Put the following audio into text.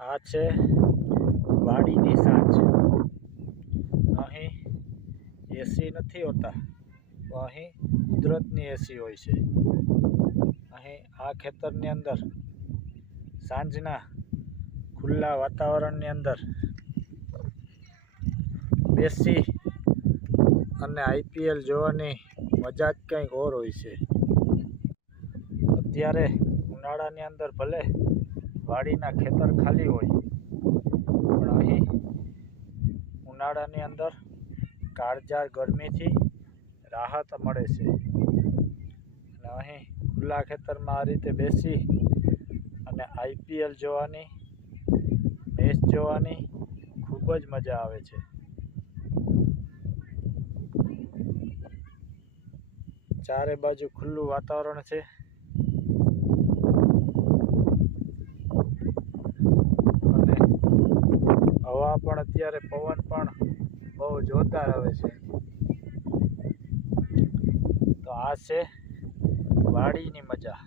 આ છે વાડીની સાંજ. અહીં એસી નથી હોતા, તો અહીં કુદરતની એસી હોય છે. અહીં આ ખેતરની અંદર સાંજના ખુલ્લા વાતાવરણની અંદર બેસી અને આઈપીએલ જોવાની મજા જ કંઈક ઓર હોય છે. અત્યારે ઉનાળાની અંદર ભલે વાડીના ખેતર ખાલી હોય, પણ અહીં ઉનાળાની અંદર કાળઝાળ ગરમીથી રાહત મળે છે. અને અહીં ખુલ્લા ખેતરમાં આ રીતે બેસી અને આઈપીએલ જોવાની, મેચ જોવાની ખૂબ જ મજા આવે છે. ચારે બાજુ ખુલ્લું વાતાવરણ છે. અને હવા પણ અત્યારે પવન પણ બહુ જોરદાર આવે છે. તો આ છે વાડીની મજા.